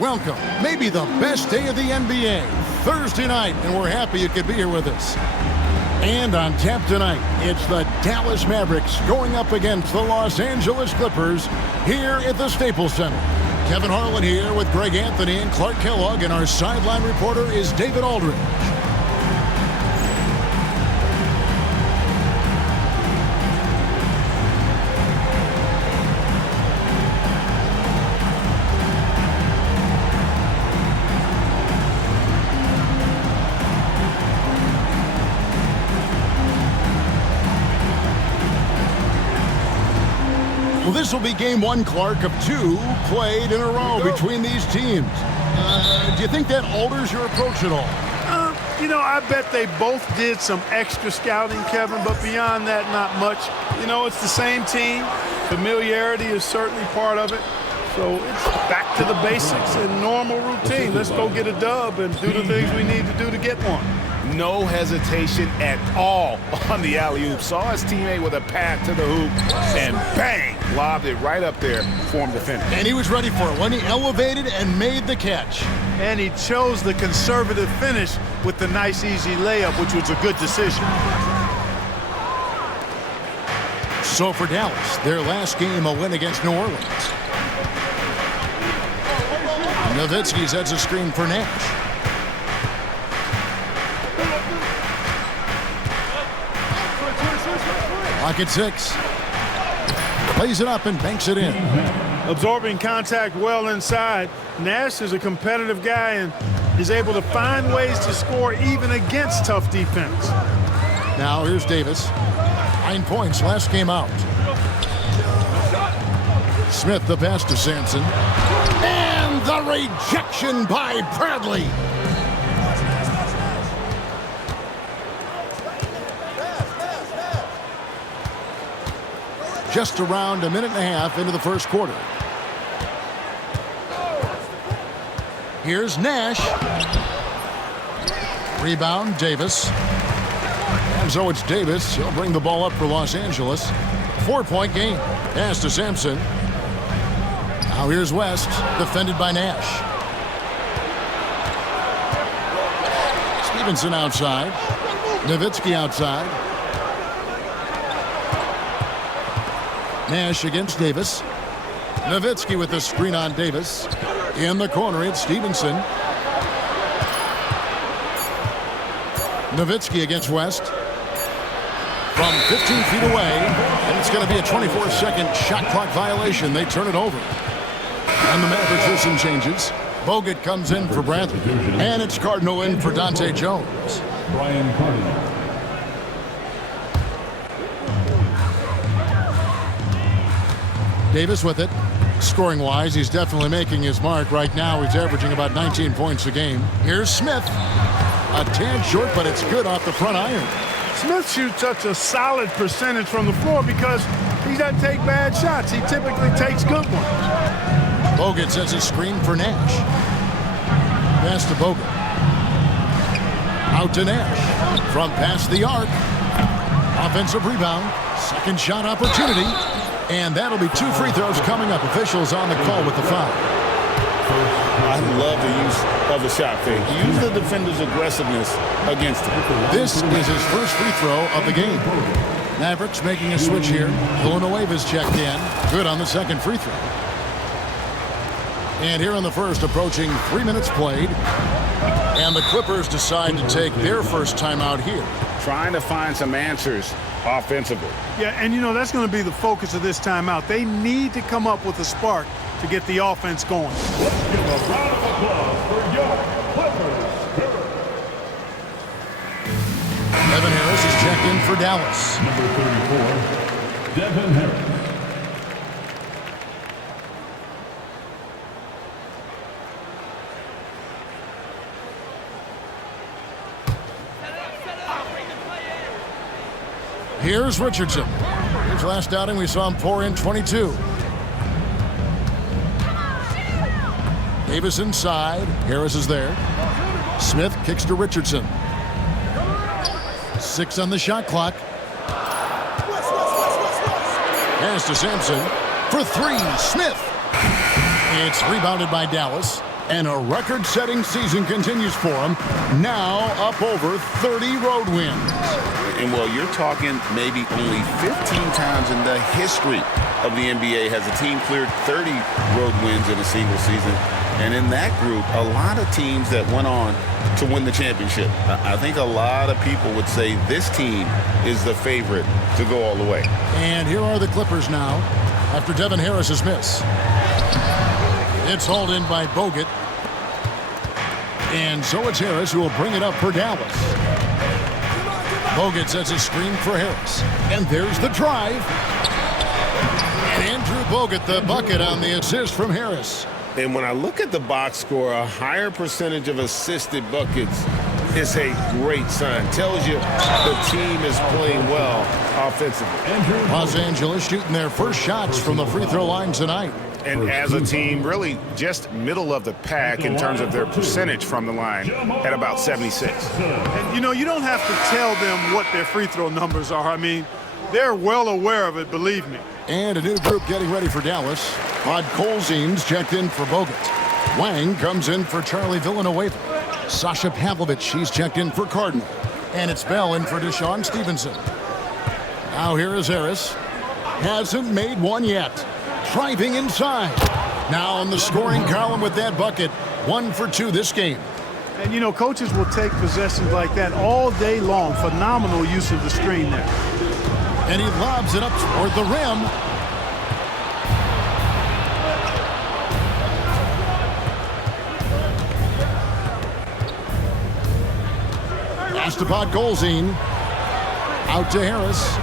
Welcome, maybe the best day of the NBA, Thursday night, and we're happy you could be here with us. And on tap tonight, it's the Dallas Mavericks going up against the Los Angeles Clippers here at the Staples Center. Kevin Harlan here with Greg Anthony and Clark Kellogg, and our sideline reporter is David Aldridge. Well, this will be game one, Clark, of two played in a row between these teams. Do you think that alters your approach at all? You know, I bet they both did some extra scouting, Kevin, but beyond that, not much. You know, it's the same team. Familiarity is certainly part of it. So it's back to the basics and normal routine. Let's go get a dub and do the things we need to do to get one. No hesitation at all on the alley-oop. Saw his teammate with a path to the hoop, and bang, lobbed it right up there for him to finish. And he was ready for it when he elevated and made the catch. And he chose the conservative finish with the nice, easy layup, which was a good decision. So for Dallas, their last game, a win against New Orleans. Nowitzki sets a screen for Nash. Lock at 6. Plays it up and banks it in. Absorbing contact well inside. Nash is a competitive guy and is able to find ways to score even against tough defense. Now here's Davis. 9 points last game out. Smith the pass to Sampson. And the rejection by Bradley. Just around a minute and a half into the first quarter. Here's Nash. Rebound, Davis. And so it's Davis. He'll bring the ball up for Los Angeles. 4-point game. Pass to Sampson. Now here's West, defended by Nash. Stevenson outside. Nowitzki outside. Nash against Davis. Nowitzki with the screen on Davis. In the corner, it's Stevenson. Nowitzki against West. From 15 feet away, and it's going to be a 24-second shot clock violation. They turn it over. And the Mavericks with some changes. Bogut comes in for Bradley. And it's Cardinal in for Dante Jones. Brian Cardinal. Davis with it. Scoring-wise, he's definitely making his mark. Right now, he's averaging about 19 points a game. Here's Smith. A tad short, but it's good off the front iron. Smith shoots such a solid percentage from the floor because he doesn't take bad shots. He typically takes good ones. Bogut sets a screen for Nash. Pass to Bogut. Out to Nash. From past the arc. Offensive rebound. Second shot opportunity. And that'll be 2 free throws coming up. Officials on the call with the foul. I love the use of the shot fake. Use the defender's aggressiveness against him. This is his first free throw of the game. Mavericks making a switch here. Villanueva's checked in. Good on the second free throw. And here in the first, approaching 3 minutes played. And the Clippers decide to take their first timeout here. Trying to find some answers offensively. Yeah, and you know, that's going to be the focus of this timeout. They need to come up with a spark to get the offense going. Let's give a round of applause for your Clippers. Devin Harris is checked in for Dallas. Number 34, Devin Harris. Here's Richardson. His last outing, we saw him pour in 22. Davis inside. Harris is there. Smith kicks to Richardson. 6 on the shot clock. Pass to Sampson. For three, Smith. It's rebounded by Dallas. And a record-setting season continues for him. Now up over 30 road wins. And, well, you're talking maybe only 15 times in the history of the NBA has a team cleared 30 road wins in a single season. And in that group, a lot of teams that went on to win the championship. I think a lot of people would say this team is the favorite to go all the way. And here are the Clippers now after Devin Harris's miss. It's hauled in by Bogut. And so it's Harris who will bring it up for Dallas. Bogut sets a screen for Harris. And there's the drive. And Andrew Bogut, the bucket on the assist from Harris. And when I look at the box score, a higher percentage of assisted buckets is a great sign. Tells you the team is playing well offensively. Los Angeles shooting their first shots from the free throw line tonight. And as a team, really just middle of the pack in terms of their percentage from the line at about 76. And, you know, you don't have to tell them what their free throw numbers are. I mean, they're well aware of it, believe me. And a new group getting ready for Dallas. Podkolzin's checked in for Bogut. Wang comes in for Charlie Villanueva. Sasha Pavlovich, she's checked in for Cardinal. And it's Bell in for Deshaun Stevenson. Now here is Harris. Hasn't made one yet. Driving inside. Now on the scoring column with that bucket. 1 for 2 this game. And, you know, coaches will take possessions like that all day long. Phenomenal use of the screen there. And he lobs it up toward the rim. Pass to Podkolzin. Out to Harris.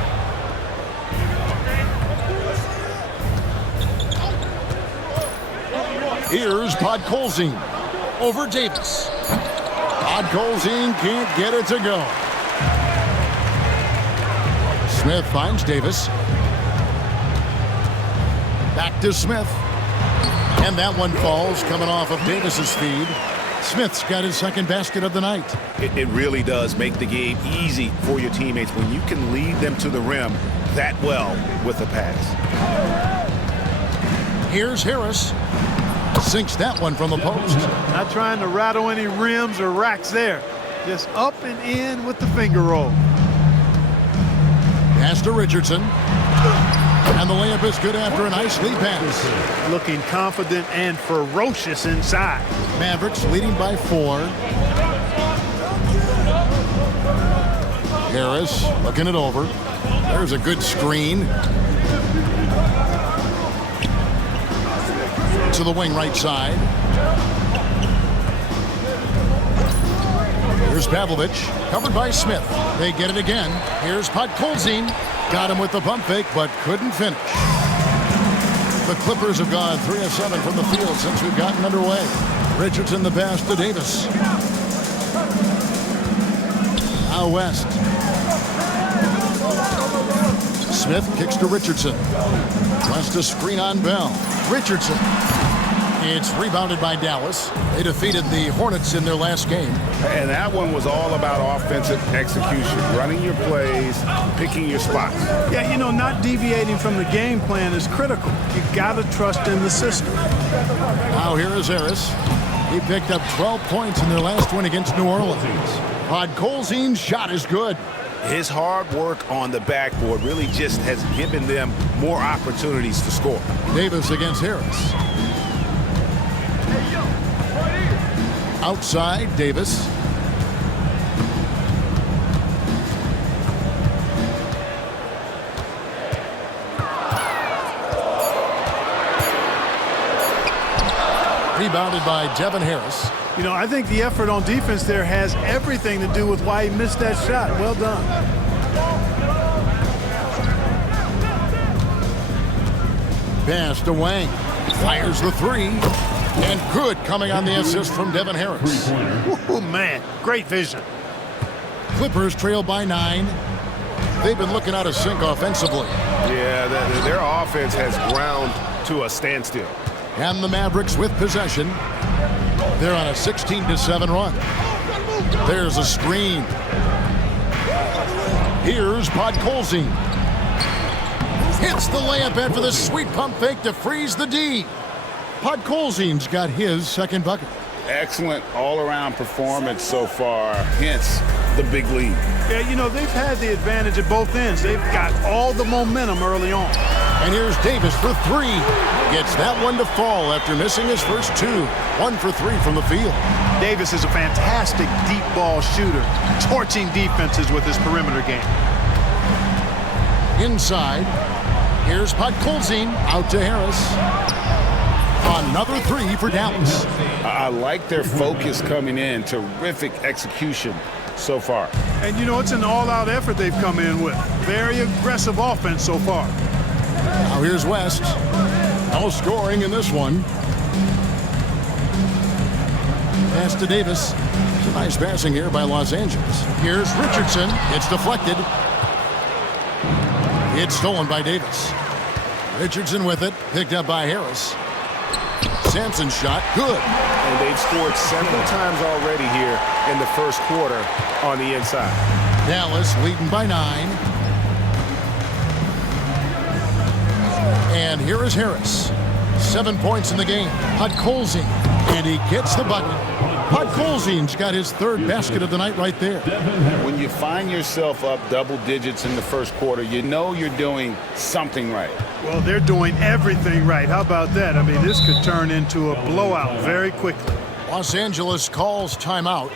Here's Podkolzin. Over Davis. Podkolzin can't get it to go. Smith finds Davis. Back to Smith. And that one falls coming off of Davis's feed. Smith's got his second basket of the night. It really does make the game easy for your teammates when you can lead them to the rim that well with a pass. Here's Harris. Sinks that one from the post. Not trying to rattle any rims or racks there. Just up and in with the finger roll. Pass to Richardson. And the layup is good after a nice lead pass. Looking confident and ferocious inside. Mavericks leading by 4. Harris looking it over. There's a good screen. To the wing right side. Here's Pavlovich, covered by Smith. They get it again. Here's Podkolzin. Got him with the pump fake, but couldn't finish. The Clippers have gone 3 of 7 from the field since we've gotten underway. Richardson the pass to Davis. Out west. Smith kicks to Richardson. Tries to screen on Bell. Richardson. It's rebounded by Dallas. They defeated the Hornets in their last game. And that one was all about offensive execution, running your plays, picking your spots. Yeah, you know, not deviating from the game plan is critical. You got to trust in the system. Now here is Harris. He picked up 12 points in their last win against New Orleans. Podkolzin's shot is good. His hard work on the backboard really just has given them more opportunities to score. Davis against Harris. Outside, Davis. Rebounded by Devin Harris. You know, I think the effort on defense there has everything to do with why he missed that shot. Well done. Pass to Wang. Fires the 3. And good coming on the assist from Devin Harris. Oh, man. Great vision. Clippers trail by 9. They've been looking out of sync offensively. Yeah, their offense has ground to a standstill. And the Mavericks with possession. They're on a 16-7 run. There's a screen. Here's Podkolzin. Hits the layup after the sweet pump fake to freeze the D. Podkolzin's got his second bucket. Excellent all-around performance so far, hence the big lead. Yeah, you know, they've had the advantage at both ends. They've got all the momentum early on. And here's Davis for three. Gets that one to fall after missing his first two. 1 for 3 from the field. Davis is a fantastic deep ball shooter, torching defenses with his perimeter game. Inside, here's Podkolzin out to Harris. Another 3 for Dallas. I like their focus coming in. Terrific execution so far. And, you know, it's an all-out effort they've come in with. Very aggressive offense so far. Now here's West. No scoring in this one. Pass to Davis. Nice passing here by Los Angeles. Here's Richardson. It's deflected. It's stolen by Davis. Richardson with it. Picked up by Harris. Sampson's shot. Good. And they've scored several times already here in the first quarter on the inside. Dallas leading by 9. And here is Harris. 7 points in the game. Podkolzin. And he gets the bucket. Podkolzin's got his third basket of the night right there. When you find yourself up double digits in the first quarter, you know you're doing something right. Well, they're doing everything right. How about that? I mean, this could turn into a blowout very quickly. Los Angeles calls timeout.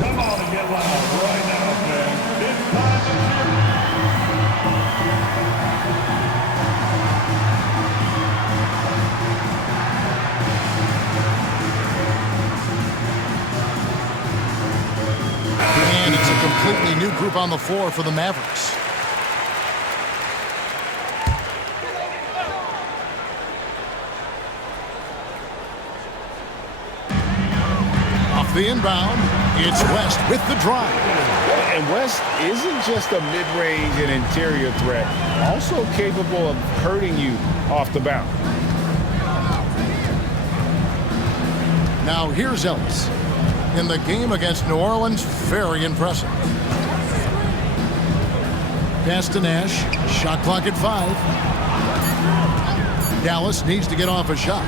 Come on and get loud right now, fans. It's time to And it's a completely new group on the floor for the Mavericks. Off the inbound, it's West with the drive. And West isn't just a mid-range and interior threat, also capable of hurting you off the bounce. Now here's Ellis. In the game against New Orleans, very impressive. Pass to Nash. Shot clock at 5. Dallas needs to get off a shot.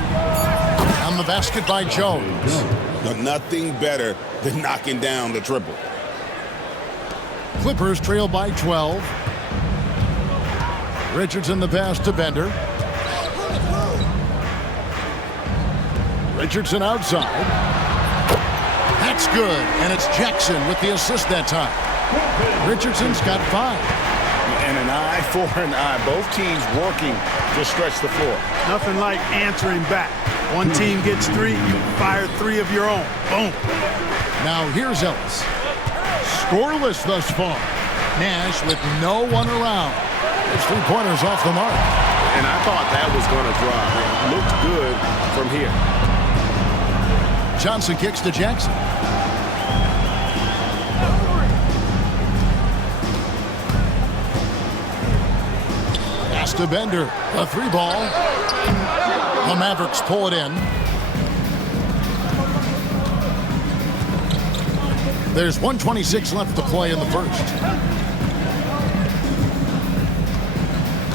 On the basket by Jones. Nothing better than knocking down the triple. Clippers trail by 12. Richardson the pass to Bender. Richardson outside. That's good, and it's Jackson with the assist that time. Richardson's got 5. And an eye for an eye. Both teams working to stretch the floor. Nothing like answering back. One team gets 3, you fire 3 of your own. Boom. Now here's Ellis. Scoreless thus far. Nash with no one around. His 3-pointers off the mark. And I thought that was going to drop. It looked good from here. Johnson kicks to Jackson. Pass to Bender. A 3-ball. The Mavericks pull it in. There's 1:26 left to play in the first.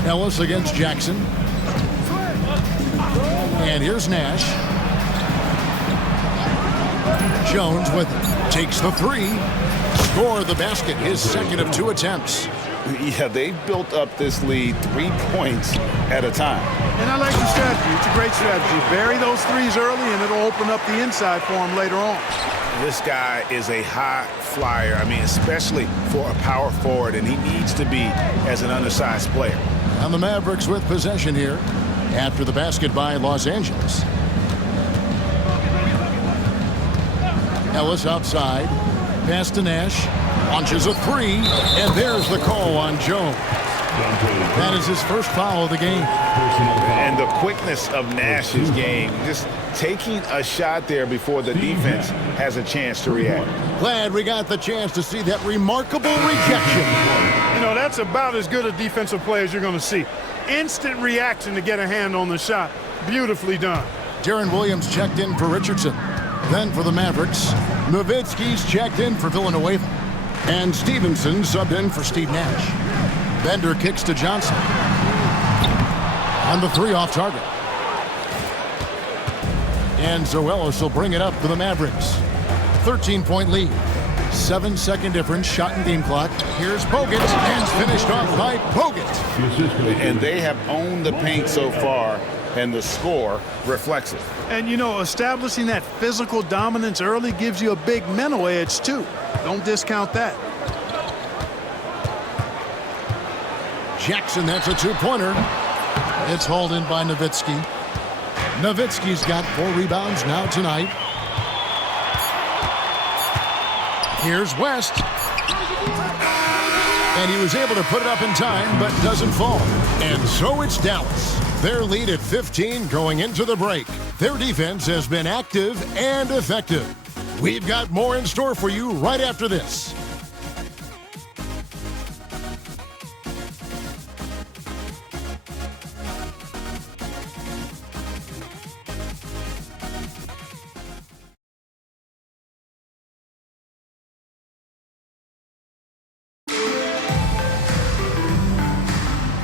Ellis against Jackson. And here's Nash. Jones with it. Takes the 3. Score the basket. His second of 2 attempts. Yeah, they built up this lead 3 points at a time. And I like the strategy. It's a great strategy. Bury those 3s early, and it'll open up the inside for him later on. This guy is a high flyer. I mean, especially for a power forward, and he needs to be as an undersized player. And the Mavericks with possession here after the basket by Los Angeles. Ellis outside. Pass to Nash. Launches a 3. And there's the call on Jones. That is his first foul of the game. And the quickness of Nash's game, just taking a shot there before the defense has a chance to react. Glad we got the chance to see that remarkable rejection. You know, that's about as good a defensive play as you're going to see. Instant reaction to get a hand on the shot. Beautifully done. Deron Williams checked in for Richardson. Then for the Mavericks, Nowitzki's checked in for Villanueva. And Stevenson subbed in for Steve Nash. Bender kicks to Johnson. On the 3 off target. And Zoelos will bring it up to the Mavericks. 13-point lead. 7-second difference, shot and game clock. Here's Bogut, and finished off by Bogut. And they have owned the paint so far, and the score reflects it. And, you know, establishing that physical dominance early gives you a big mental edge, too. Don't discount that. Jackson, that's a 2-pointer. It's hauled in by Nowitzki. Nowitzki's got 4 rebounds now tonight. Here's West. And he was able to put it up in time, but doesn't fall. And so it's Dallas. Their lead at 15 going into the break. Their defense has been active and effective. We've got more in store for you right after this.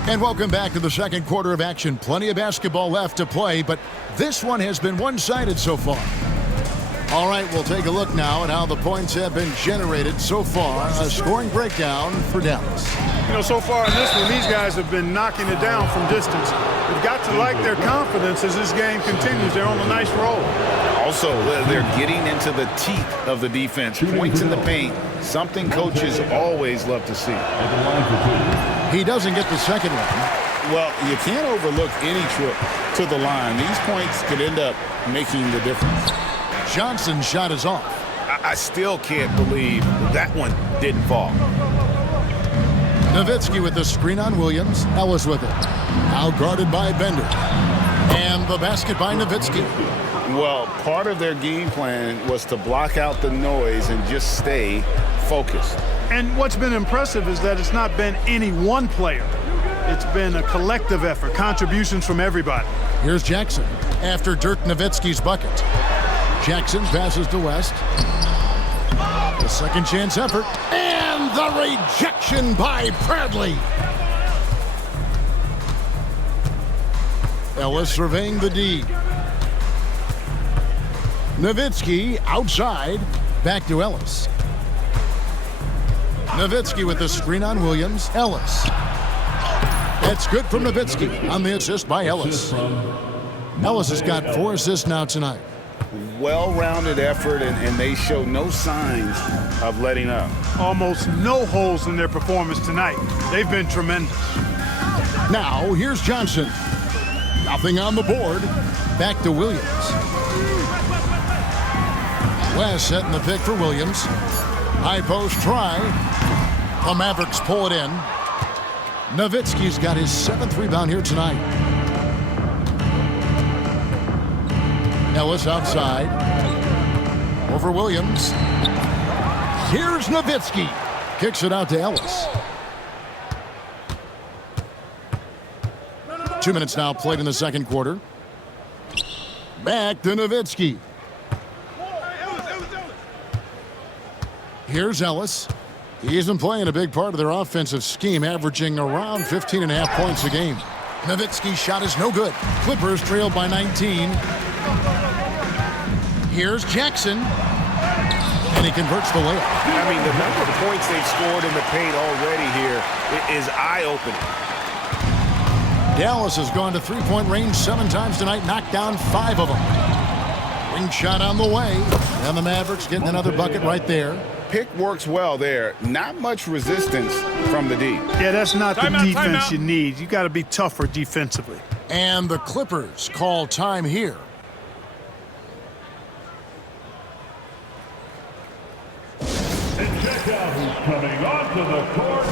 And welcome back to the second quarter of action. Plenty of basketball left to play, but this one has been one-sided so far. All right, we'll take a look now at how the points have been generated so far. A scoring breakdown for Dallas. You know, so far in this one, these guys have been knocking it down from distance. We've got to like their confidence as this game continues. They're on a nice roll. Also, they're getting into the teeth of the defense. Points in the paint, something coaches always love to see. He doesn't get the second one. Well, you can't overlook any trip to the line. These points could end up making the difference. Johnson's shot is off. I still can't believe that one didn't fall. Nowitzki with the screen on Williams. Ellis with it. Now guarded by Bender. And the basket by Nowitzki. Well, part of their game plan was to block out the noise and just stay focused. And what's been impressive is that it's not been any one player. It's been a collective effort, contributions from everybody. Here's Jackson after Dirk Nowitzki's bucket. Jackson passes to West. The second chance effort. And the rejection by Bradley. Ellis surveying the D. Nowitzki outside. Back to Ellis. Nowitzki with the screen on Williams. Ellis. That's good from Nowitzki on the assist by Ellis. Ellis has got 4 assists now tonight. Well-rounded effort, and they show no signs of letting up. Almost no holes in their performance tonight. They've been tremendous. Now, here's Johnson. Nothing on the board. Back to Williams. West setting the pick for Williams. High post try. The Mavericks pull it in. Nowitzki's got his 7th rebound here tonight. Ellis outside. Over Williams. Here's Nowitzki. Kicks it out to Ellis. 2 minutes now played in the second quarter. Back to Nowitzki. Here's Ellis. He's been playing a big part of their offensive scheme, averaging around 15.5 points a game. Nowitzki's shot is no good. Clippers trailed by 19. Here's Jackson. And he converts the layup. I mean, the number of points they've scored in the paint already here is eye-opening. Dallas has gone to three-point range 7 times tonight, knocked down 5 of them. Ring shot on the way. And the Mavericks getting another bucket right there. Pick works well there. Not much resistance from the D. Yeah, that's not the defense you need. You got to be tougher defensively. And the Clippers call time here. And check out who's coming onto the court.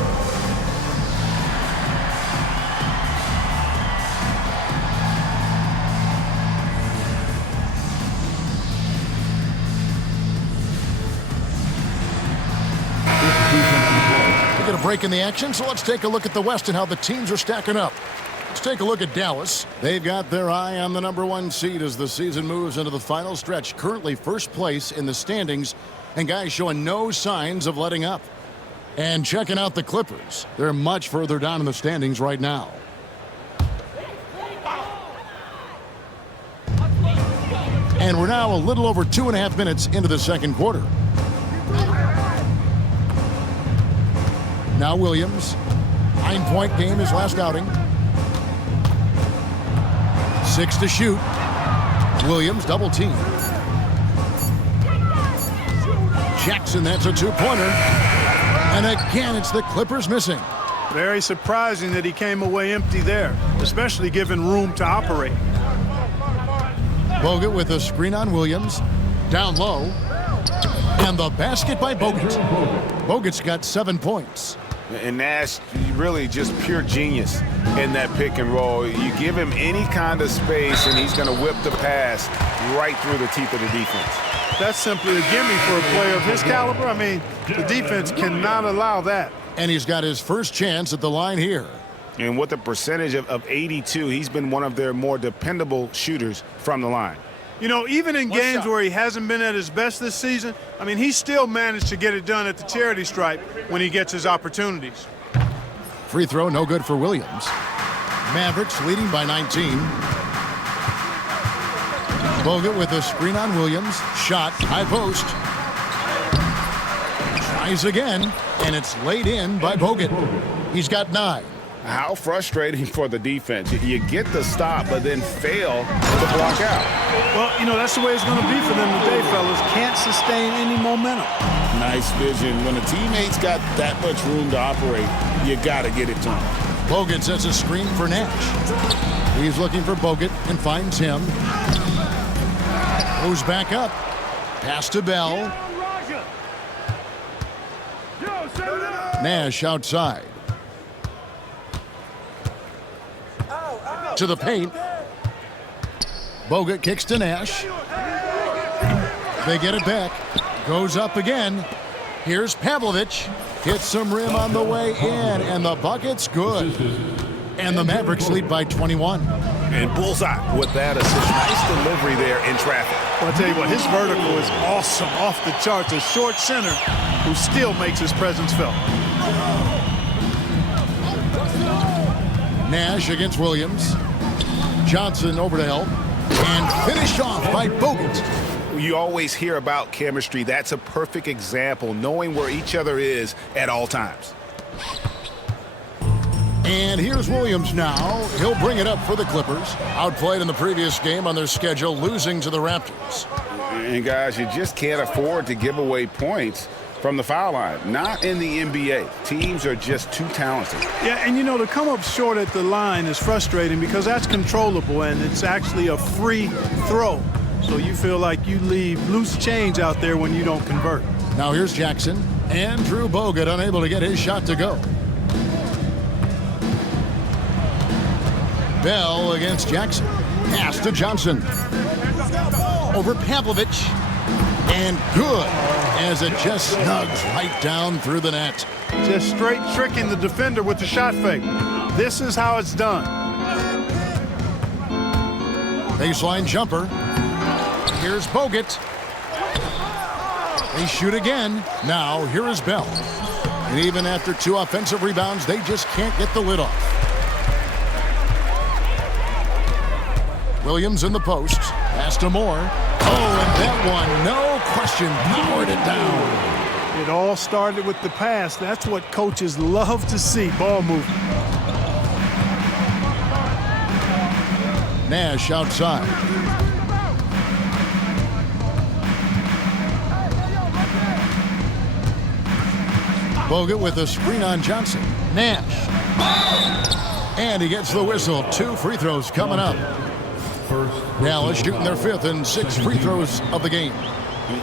We get a break in the action, so let's take a look at the West and how the teams are stacking up. Let's take a look at Dallas. They've got their eye on the #1 seed as the season moves into the final stretch. Currently first place in the standings and guys showing no signs of letting up. And checking out the Clippers. They're much further down in the standings right now. And we're now a little over 2.5 minutes into the second quarter. Now Williams. 9-point game his last outing. 6 to shoot. Williams double team. Jackson, that's a two-pointer. And again, it's the Clippers missing. Very surprising that he came away empty there, especially given room to operate. Bogut with a screen on Williams. Down low. And the basket by Bogut. Bogut's got 7 points. And Nash, really just pure genius in that pick and roll. You give him any kind of space, and he's going to whip the pass right through the teeth of the defense. That's simply a gimme for a player of his caliber. I mean, the defense cannot allow that. And he's got his first chance at the line here. And with a percentage of 82, he's been one of their more dependable shooters from the line. You know, even in games where he hasn't been at his best this season, I mean, he still managed to get it done at the charity stripe when he gets his opportunities. Free throw, no good for Williams. Mavericks leading by 19. Bogut with a screen on Williams. Shot, high post. Tries again, and it's laid in by Bogut. He's got 9. How frustrating for the defense. You get the stop, but then fail to block out. Well, you know, that's the way it's going to be for them today, fellas. Can't sustain any momentum. Nice vision. When a teammate's got that much room to operate, you got to get it to him. Bogut sets a screen for Nash. He's looking for Bogut and finds him. Goes back up. Pass to Bell. Nash outside. To the paint. Bogut kicks to Nash. They get it back. Goes up again. Here's Pavlovich. Hits some rim on the way in, and the bucket's good. And the Mavericks lead by 21. And bullseye with that assist. Nice delivery there in traffic. Well, I'll tell you what, his vertical is awesome, off the charts. A short center who still makes his presence felt. Nash against Williams. Johnson over to help. And finished off by Bogut. You always hear about chemistry. That's a perfect example, knowing where each other is at all times. And here's Williams now. He'll bring it up for the Clippers. Outplayed in the previous game on their schedule, losing to the Raptors. And guys, you just can't afford to give away points from the foul line. Not in the NBA. Teams are just too talented. Yeah, and you know, to come up short at the line is frustrating because that's controllable and it's actually a free throw. So you feel like you leave loose change out there when you don't convert. Now here's Jackson. Andrew Bogut unable to get his shot to go. Bell against Jackson. Pass to Johnson. Over Pavlovich. And good, as it just snugs right down through the net. Just straight tricking the defender with the shot fake. This is how it's done. Baseline jumper. Here's Bogut. They shoot again. Now here is Bell. And even after 2 offensive rebounds, they just can't get the lid off. Williams in the post. Pass to Moore. Oh, and that one, no question, powered it down. It all started with the pass. That's what coaches love to see, ball movement. Nash outside. Bogut with a screen on Johnson. Nash. And he gets the whistle. 2 free throws coming up. Dallas shooting their 5th and 6th free throws of the game.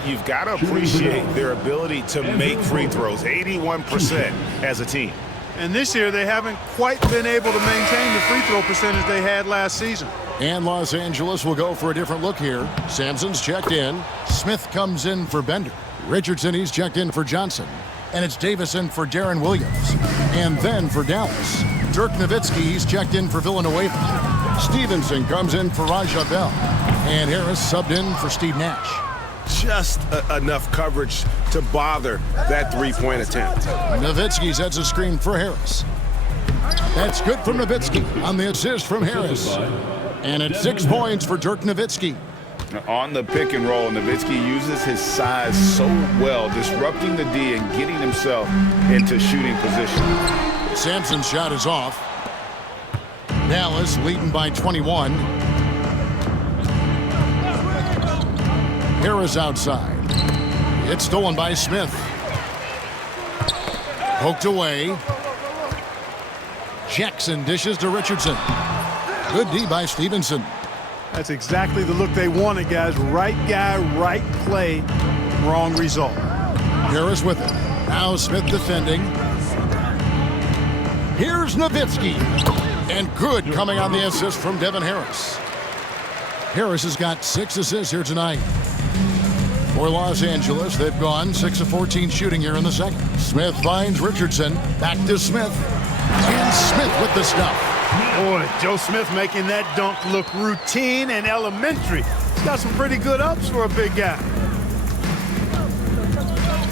You've got to appreciate their ability to make free throws, 81% as a team. And this year, they haven't quite been able to maintain the free throw percentage they had last season. And Los Angeles will go for a different look here. Sampson's checked in. Smith comes in for Bender. Richardson, he's checked in for Johnson. And it's Davison for Darren Williams. And then for Dallas, Dirk Nowitzki, he's checked in for Villanueva. Stevenson comes in for Raja Bell. And Harris subbed in for Steve Nash. Just enough coverage to bother that three-point attempt. Nowitzki sets a screen for Harris. That's good from Nowitzki on the assist from Harris. And it's 6 points for Dirk Nowitzki. On the pick and roll, Nowitzki uses his size so well, disrupting the D and getting himself into shooting position. Sampson's shot is off. Dallas leading by 21. Harris outside. It's stolen by Smith. Poked away. Jackson dishes to Richardson. Good D by Stevenson. That's exactly the look they wanted, guys. Right guy, right play, wrong result. Harris with it. Now Smith defending. Here's Nowitzki. And good coming on the assist from Devin Harris. Harris has got 6 assists here tonight. For Los Angeles, they've gone 6 of 14 shooting here in the second. Smith finds Richardson. Back to Smith. And Smith with the stuff. Boy, Joe Smith making that dunk look routine and elementary. He's got some pretty good ups for a big guy.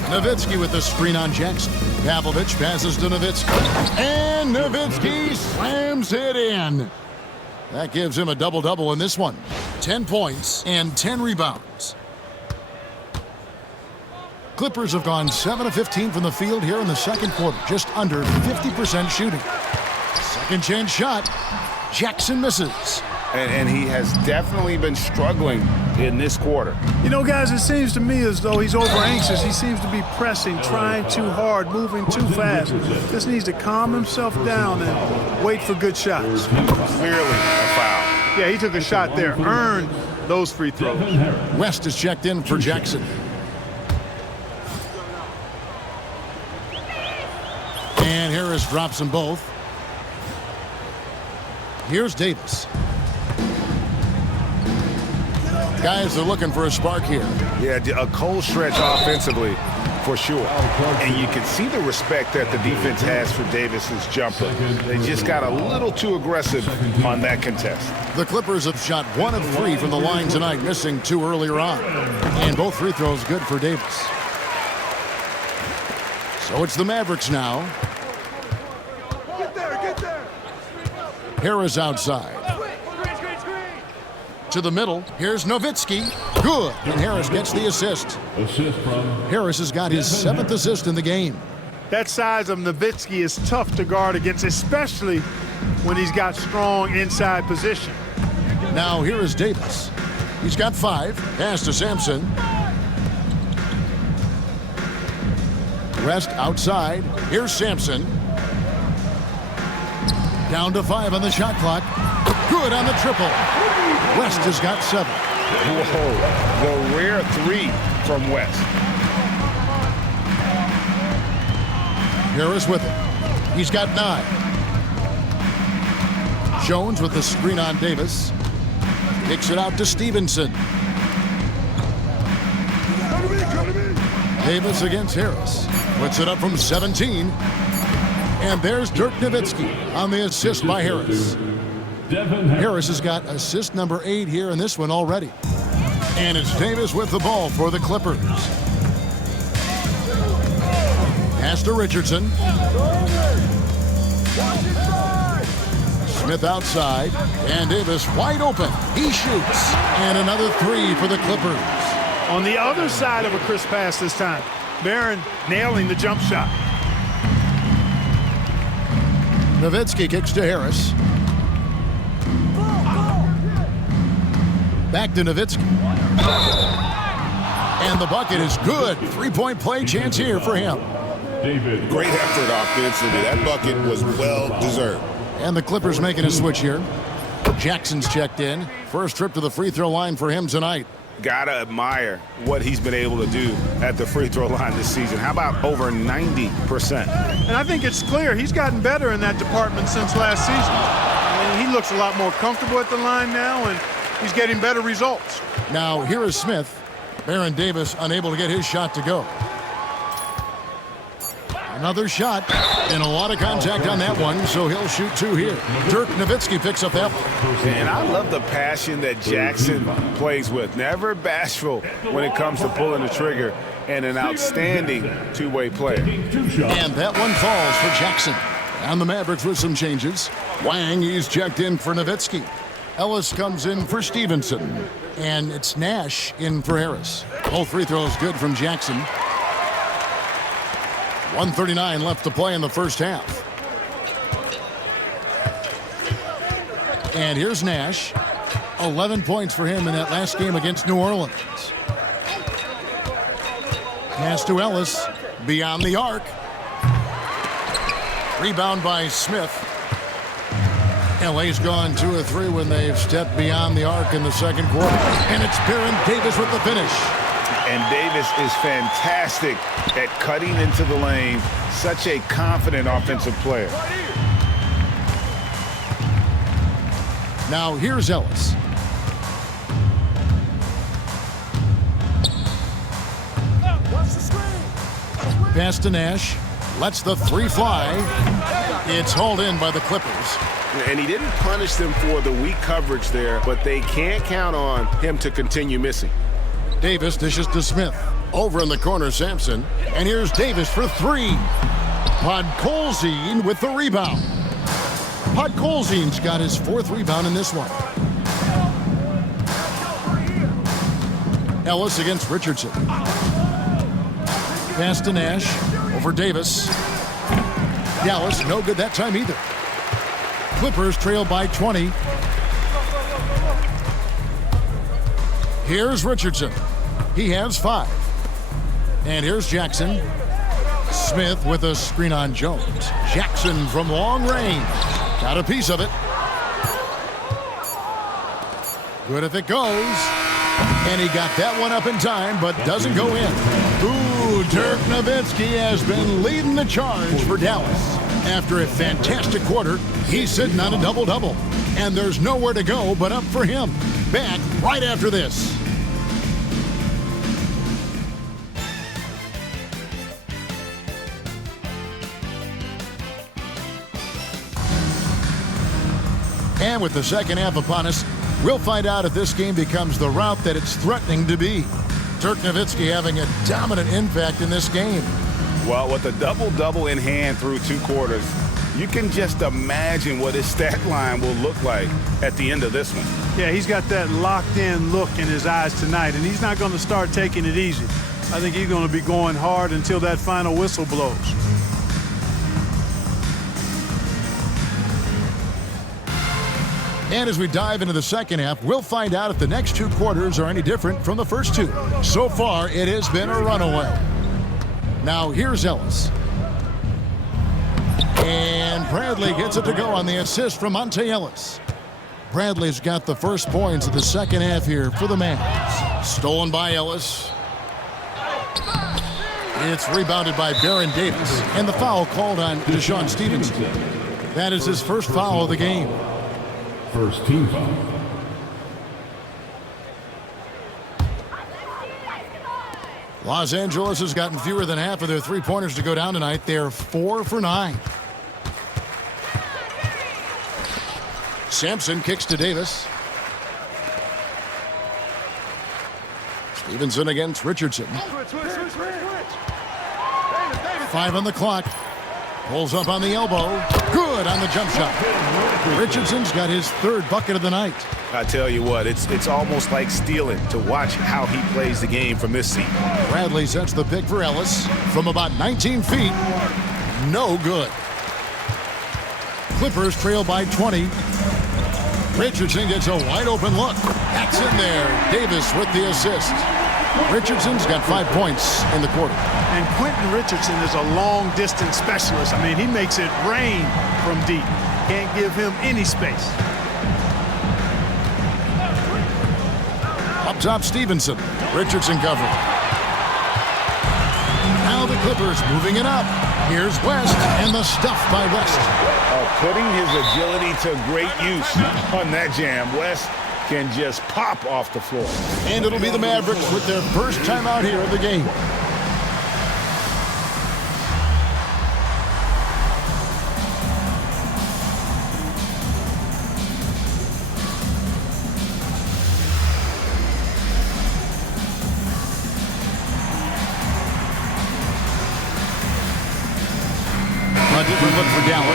Nowitzki with the screen on Jackson. Pavlovich passes to Nowitzki. And Nowitzki slams it in. That gives him a double-double in this one. 10 points and 10 rebounds. Clippers have gone 7 of 15 from the field here in the second quarter. Just under 50% shooting. Second chance shot. Jackson misses. And he has definitely been struggling in this quarter. You know, guys, it seems to me as though he's over-anxious. He seems to be pressing, trying too hard, moving too fast. Just needs to calm himself down and wait for good shots. Clearly a foul. Yeah, he took a shot there. Earned those free throws. West is checked in for Jackson. And Harris drops them both. Here's Davis. Guys are looking for a spark here. Yeah, a cold stretch offensively for sure. And you can see the respect that the defense has for Davis's jumper. They just got a little too aggressive on that contest. The Clippers have shot 1 of 3 from the line tonight, missing 2 earlier on. And both free throws good for Davis. So it's the Mavericks now. Harris outside. To the middle. Here's Nowitzki. Good. And Harris gets the assist. Harris has got his 7th assist in the game. That size of Nowitzki is tough to guard against, especially when he's got strong inside position. Now here is Davis. He's got 5. Pass to Sampson. Rest outside. Here's Sampson. Down to 5 on the shot clock. Good on the triple. West has got 7. Whoa, the rare 3 from West. Harris with it. He's got 9. Jones with the screen on Davis. Kicks it out to Stevenson. Davis against Harris. Puts it up from 17. And there's Dirk Nowitzki on the assist by Harris. Harris has got assist number 8 here in this one already. And it's Davis with the ball for the Clippers. Pass to Richardson. Smith outside. And Davis wide open. He shoots. And another 3 for the Clippers. On the other side of a crisp pass this time. Barron nailing the jump shot. Nowitzki kicks to Harris. Back to Nowitzki. And the bucket is good. 3-point play chance here for him. Great effort offensively. That bucket was well deserved. And the Clippers making a switch here. Jackson's checked in. First trip to the free throw line for him tonight. Gotta admire what he's been able to do at the free throw line this season. How about over 90%? And I think it's clear he's gotten better in that department since last season. I mean, he looks a lot more comfortable at the line now, and he's getting better results. Now here is Smith. Baron Davis unable to get his shot to go. Another shot, and a lot of contact on that one, so he'll shoot 2 here. Dirk Nowitzki picks up that one. And I love the passion that Jackson plays with. Never bashful when it comes to pulling the trigger, and an outstanding two-way player. And that one falls for Jackson. And the Mavericks with some changes. Wang, he's checked in for Nowitzki. Ellis comes in for Stevenson. And it's Nash in for Harris. Both free throws good from Jackson. 1:39 left to play in the first half. And here's Nash. 11 points for him in that last game against New Orleans. Pass to Ellis. Beyond the arc. Rebound by Smith. LA's gone 2 of 3 when they've stepped beyond the arc in the second quarter. And it's Baron Davis with the finish. And Davis is fantastic at cutting into the lane. Such a confident offensive player. Now here's Ellis. Pass to Nash. Lets the 3 fly. It's hauled in by the Clippers. And he didn't punish them for the weak coverage there, but they can't count on him to continue missing. Davis dishes to Smith. Over in the corner, Sampson. And here's Davis for 3. Podkolzin with the rebound. Podkolzin's got his 4th rebound in this one. Ellis against Richardson. Pass to Nash. Over Davis. Dallas, no good that time either. Clippers trail by 20. Here's Richardson. He has 5. And here's Jackson. Smith with a screen on Jones. Jackson from long range. Got a piece of it. Good if it goes. And he got that one up in time, but doesn't go in. Ooh, Dirk Nowitzki has been leading the charge for Dallas. After a fantastic quarter, he's sitting on a double-double. And there's nowhere to go but up for him. Back right after this. And with the second half upon us, we'll find out if this game becomes the rout that it's threatening to be. Dirk Nowitzki having a dominant impact in this game. Well, with a double-double in hand through 2 quarters, you can just imagine what his stat line will look like at the end of this one. Yeah, he's got that locked-in look in his eyes tonight, and he's not going to start taking it easy. I think he's going to be going hard until that final whistle blows. And as we dive into the second half, we'll find out if the next 2 quarters are any different from the first 2. So far, it has been a runaway. Now, here's Ellis. And Bradley gets it to go on the assist from Monte Ellis. Bradley's got the first points of the second half here for the Mavs. Stolen by Ellis. It's rebounded by Baron Davis. And the foul called on Deshaun Stevenson. That is his first foul of the game. First team foul. Los Angeles has gotten fewer than half of their 3-pointers to go down tonight. They're 4 for 9. Sampson kicks to Davis. Stevenson against Richardson. 5 on the clock. Pulls up on the elbow. Good on the jump shot. Richardson's got his 3rd bucket of the night. I tell you what, it's almost like stealing to watch how he plays the game from this seat. Bradley sets the pick for Ellis from about 19 feet. No good. Clippers trail by 20. Richardson gets a wide open look. Hacks in there. Davis with the assist. Richardson's got 5 points in the quarter. And Quentin Richardson is a long-distance specialist. I mean, he makes it rain from deep. Can't give him any space. Up top, Stevenson. Richardson covering. Now the Clippers moving it up. Here's West, and the stuff by West. Putting his agility to great use on that jam. West can just pop off the floor. And it'll be the Mavericks with their first time out here of the game.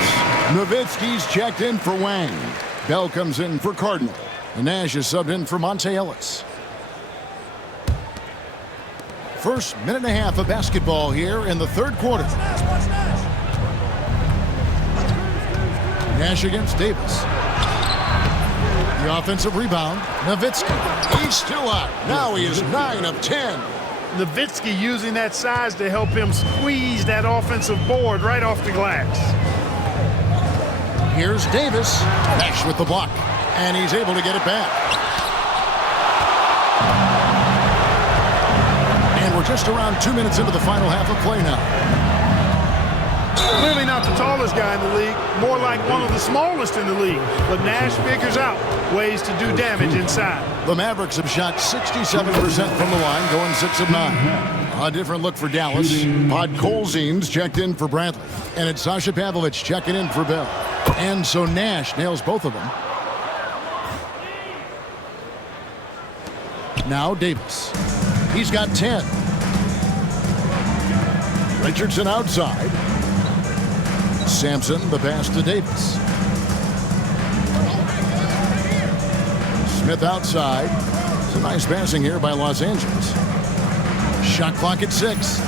Davis. Nowitzki's checked in for Wang. Bell comes in for Cardinal. And Nash is subbed in for Monte Ellis. First minute and a half of basketball here in the third quarter. Nash against Davis. The offensive rebound. Nowitzki. He's still out. Now he is 9 of 10. Nowitzki using that size to help him squeeze that offensive board right off the glass. Here's Davis. Nash with the block. And he's able to get it back. And we're just around 2 minutes into the final half of play now. Clearly not the tallest guy in the league, more like one of the smallest in the league. But Nash figures out ways to do damage inside. The Mavericks have shot 67% from the line, going 6 of 9. A different look for Dallas. Podkolzin's checked in for Bradley. And it's Sasha Pavlovich checking in for Bell. And so Nash nails both of them. Now Davis. He's got 10. Richardson outside. Sampson, the pass to Davis. Smith outside. It's a nice passing here by Los Angeles. Shot clock at 6.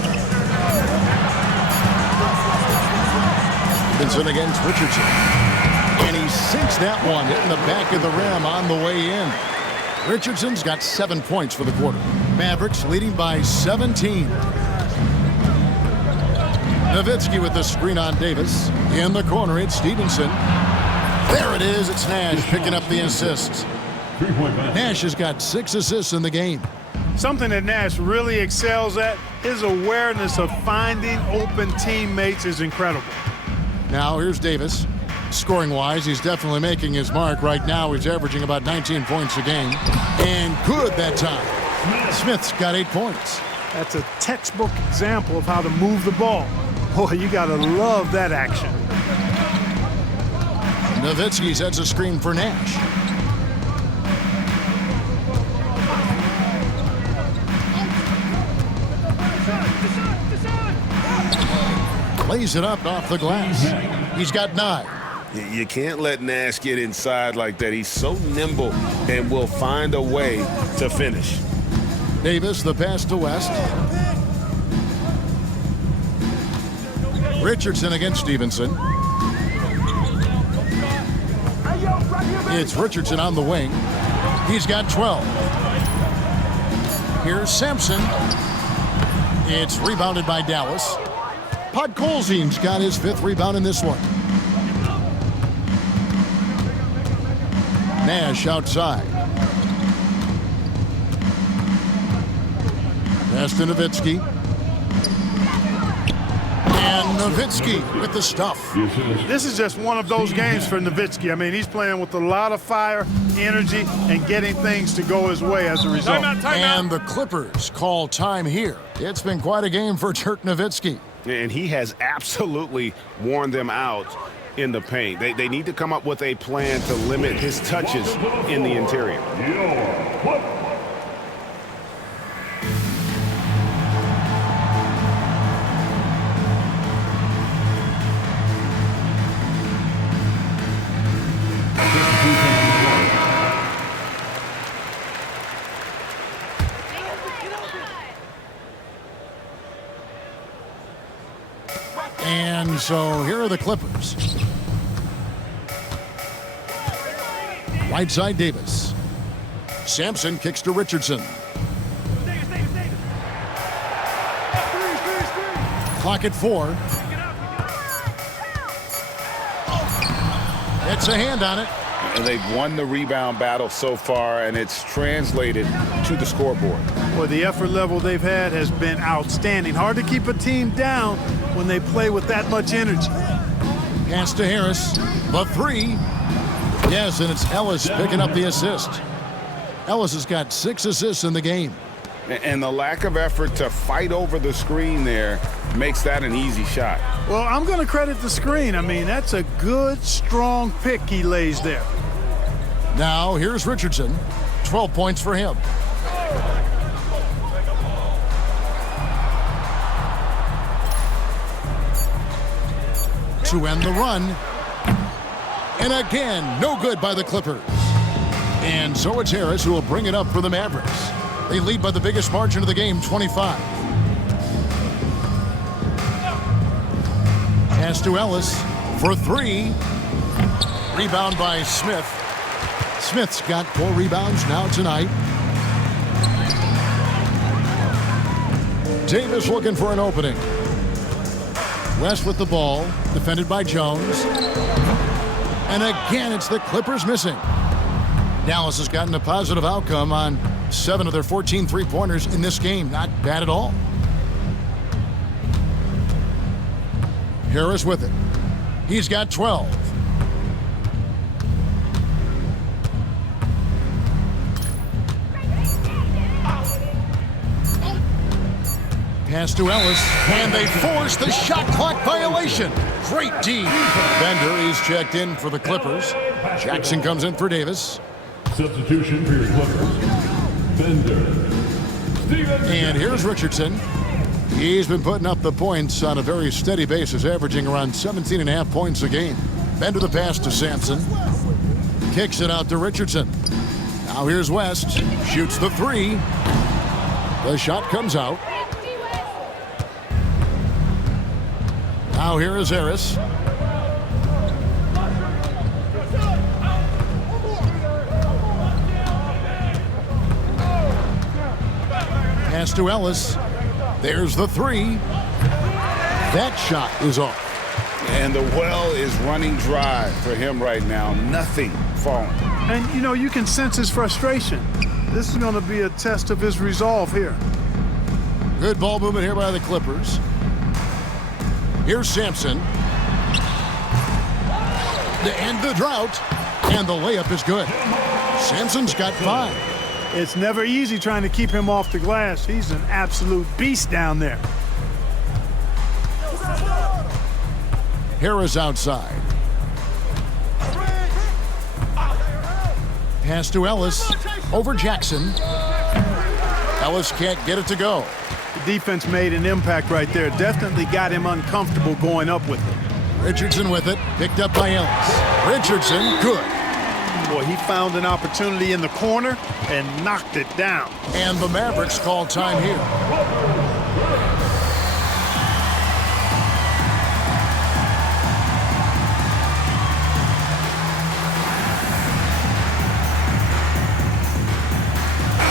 Vincent against Richardson. And he sinks that one, hitting the back of the rim on the way in. Richardson's got 7 points for the quarter. Mavericks leading by 17. Nowitzki with the screen on Davis. In the corner, it's Stevenson. There it is. It's Nash picking up the assists. Nash has got 6 assists in the game. Something that Nash really excels at, his awareness of finding open teammates is incredible. Now here's Davis. Scoring-wise, he's definitely making his mark. Right now, he's averaging about 19 points a game. And good that time. Smith's got 8 points. That's a textbook example of how to move the ball. Boy, you got to love that action. Nowitzki sets a screen for Nash. Lays it up off the glass. He's got 9. You can't let Nash get inside like that. He's so nimble and will find a way to finish. Davis, the pass to West. Richardson against Stevenson. It's Richardson on the wing. He's got 12. Here's Sampson. It's rebounded by Dallas. Podkolzin's got his 5th rebound in this one. Nash outside. Pass to Nowitzki. And Nowitzki with the stuff. This is just one of those games for Nowitzki. I mean, he's playing with a lot of fire, energy, and getting things to go his way as a result. And the Clippers call time here. It's been quite a game for Dirk Nowitzki. And he has absolutely worn them out in the paint. They need to come up with a plan to limit his touches in the interior. And so here are the Clippers. Right side Davis. Sampson kicks to Richardson. Clock at 4. It's a hand on it. And they've won the rebound battle so far, and it's translated to the scoreboard. Well, the effort level they've had has been outstanding. Hard to keep a team down when they play with that much energy. Pass to Harris. The 3. Yes, and it's Ellis picking up the assist. Ellis has got 6 assists in the game. And the lack of effort to fight over the screen there makes that an easy shot. Well, I'm going to credit the screen. I mean, that's a good, strong pick he lays there. Now, here's Richardson. 12 points for him. to end the run. And again, no good by the Clippers. And so it's Harris who will bring it up for the Mavericks. They lead by the biggest margin of the game, 25. Pass to Ellis for 3. Rebound by Smith. Smith's got 4 rebounds now tonight. Davis looking for an opening. West with the ball, defended by Jones. And again, it's the Clippers missing. Dallas has gotten a positive outcome on 7 of their 14 three-pointers in this game. Not bad at all. Harris with it. He's got 12. Pass to Ellis, and they force the shot clock violation. Great D. Bender is checked in for the Clippers. Jackson comes in for Davis. Substitution for your Clippers. Bender. And here's Richardson. He's been putting up the points on a very steady basis, averaging around 17.5 points a game. Bender the pass to Sampson. Kicks it out to Richardson. Now here's West. Shoots the 3. The shot comes out. Now here is Harris. Pass to Ellis. There's the 3. That shot is off. And the well is running dry for him right now. Nothing falling. And, you know, you can sense his frustration. This is going to be a test of his resolve here. Good ball movement here by the Clippers. Here's Sampson. To end the drought. And the layup is good. Sampson's got 5. It's never easy trying to keep him off the glass. He's an absolute beast down there. Harris outside. Pass to Ellis. Over Jackson. Ellis can't get it to go. The defense made an impact right there. Definitely got him uncomfortable going up with it. Richardson with it. Picked up by Ellis. Richardson, good. Boy, he found an opportunity in the corner and knocked it down. And the Mavericks call time here.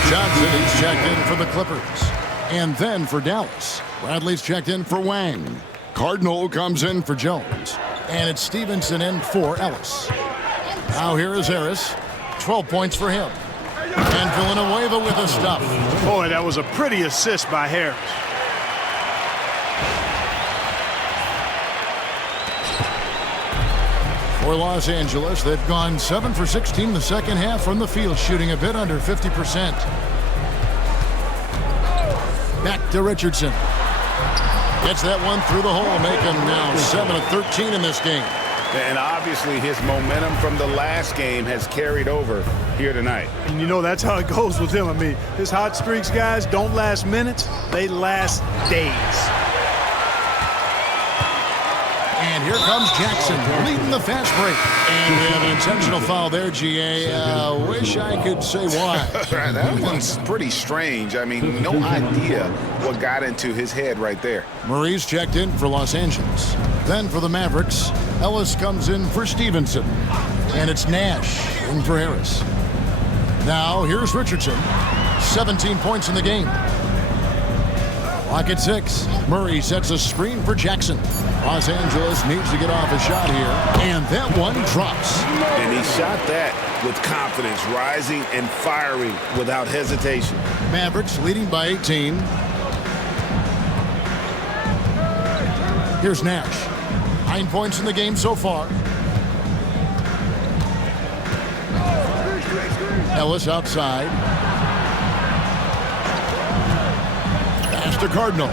Johnson is checked in for the Clippers. And then for Dallas, Bradley's checked in for Wang. Cardinal comes in for Jones. And it's Stevenson in for Ellis. Now here is Harris. 12 points for him. And Villanueva with the stuff. Boy, that was a pretty assist by Harris. For Los Angeles, they've gone 7 for 16 in the second half from the field, shooting a bit under 50%. Back to Richardson. Gets that one through the hole, making now 7 of 13 in this game. And obviously his momentum from the last game has carried over here tonight. And you know that's how it goes with him. I mean, his hot streaks, guys, don't last minutes. They last days. And here comes Jackson leading the fast break. And we have an intentional foul there, GA. Wish I could say why. That one's pretty strange. I mean, no idea what got into his head right there. Murray's checked in for Los Angeles. Then for the Mavericks, Ellis comes in for Stevenson. And it's Nash in for Harris. Now here's Richardson. 17 points in the game. Clock at 6. Murray sets a screen for Jackson. Los Angeles needs to get off a shot here. And that one drops. And he shot that with confidence, rising and firing without hesitation. Mavericks leading by 18. Here's Nash. 9 points in the game so far. Ellis outside. Pass to Cardinal.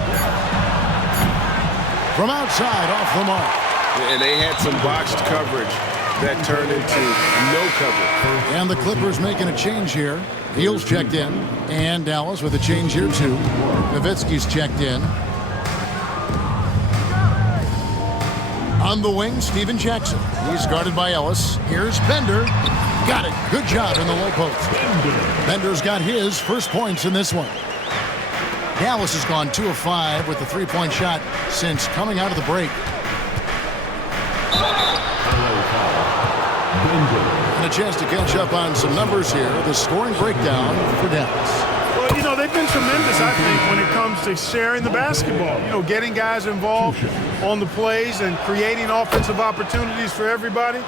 From outside, off the mark. And they had some boxed coverage that turned into no coverage. And the Clippers making a change here. Heels checked in. And Dallas with a change here too. Nowitzki's checked in. On the wing, Steven Jackson. He's guarded by Ellis. Here's Bender. Got it. Good job in the low post. Bender's got his first points in this one. Dallas has gone 2 of 5 with the three-point shot since coming out of the break. And a chance to catch up on some numbers here. The scoring breakdown for Dallas. Well, you know, they've been tremendous, I think, when it comes to sharing the basketball. You know, getting guys involved on the plays and creating offensive opportunities for everybody.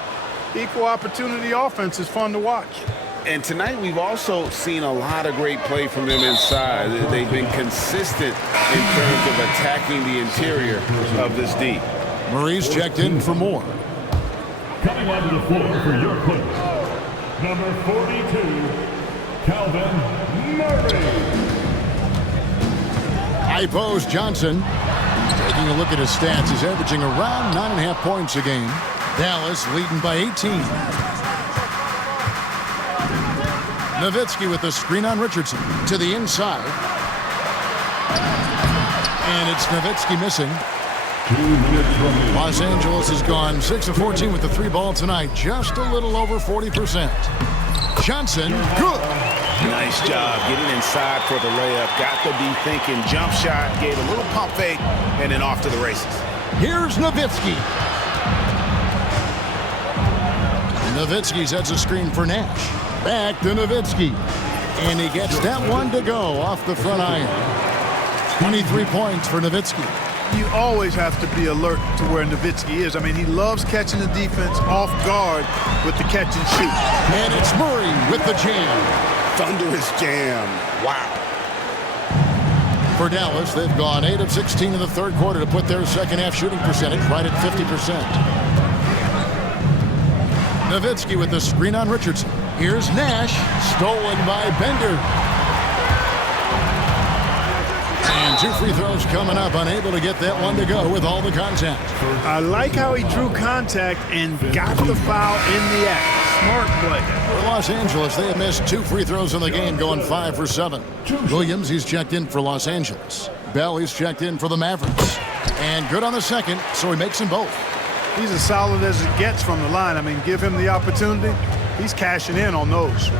Equal opportunity offense is fun to watch. And tonight we've also seen a lot of great play from them inside. They've been consistent in terms of attacking the interior of this D. Murray's checked in for more. Coming onto the floor for your Clippers, number 42, Calvin Murray. High post Johnson. Taking a look at his stats, he's averaging around 9.5 points a game. Dallas leading by 18. Nowitzki with the screen on Richardson to the inside. And it's Nowitzki missing. 2 minutes remaining. Los Angeles has gone 6 of 14 with the 3 ball tonight. Just a little over 40%. Johnson, good. Nice job getting inside for the layup. Got the D thinking jump shot, gave a little pump fake, and then off to the races. Here's Nowitzki. Nowitzki sets a screen for Nash. Back to Nowitzki. And he gets that one to go off the front iron. 23 points for Nowitzki. You always have to be alert to where Nowitzki is. I mean, he loves catching the defense off guard with the catch and shoot. And it's Murray with the jam. Thunderous jam. Wow. For Dallas, they've gone 8 of 16 in the third quarter to put their second half shooting percentage right at 50%. Nowitzki with the screen on Richardson. Here's Nash, stolen by Bender. And 2 free throws coming up, unable to get that one to go with all the contact. I like how he drew contact and got the foul in the act. Smart play. For Los Angeles, they have missed 2 free throws in the game, going 5 for 7. Williams, he's checked in for Los Angeles. Bell, he's checked in for the Mavericks. And good on the second, so he makes them both. He's as solid as it gets from the line. I mean, give him the opportunity. He's cashing in on those.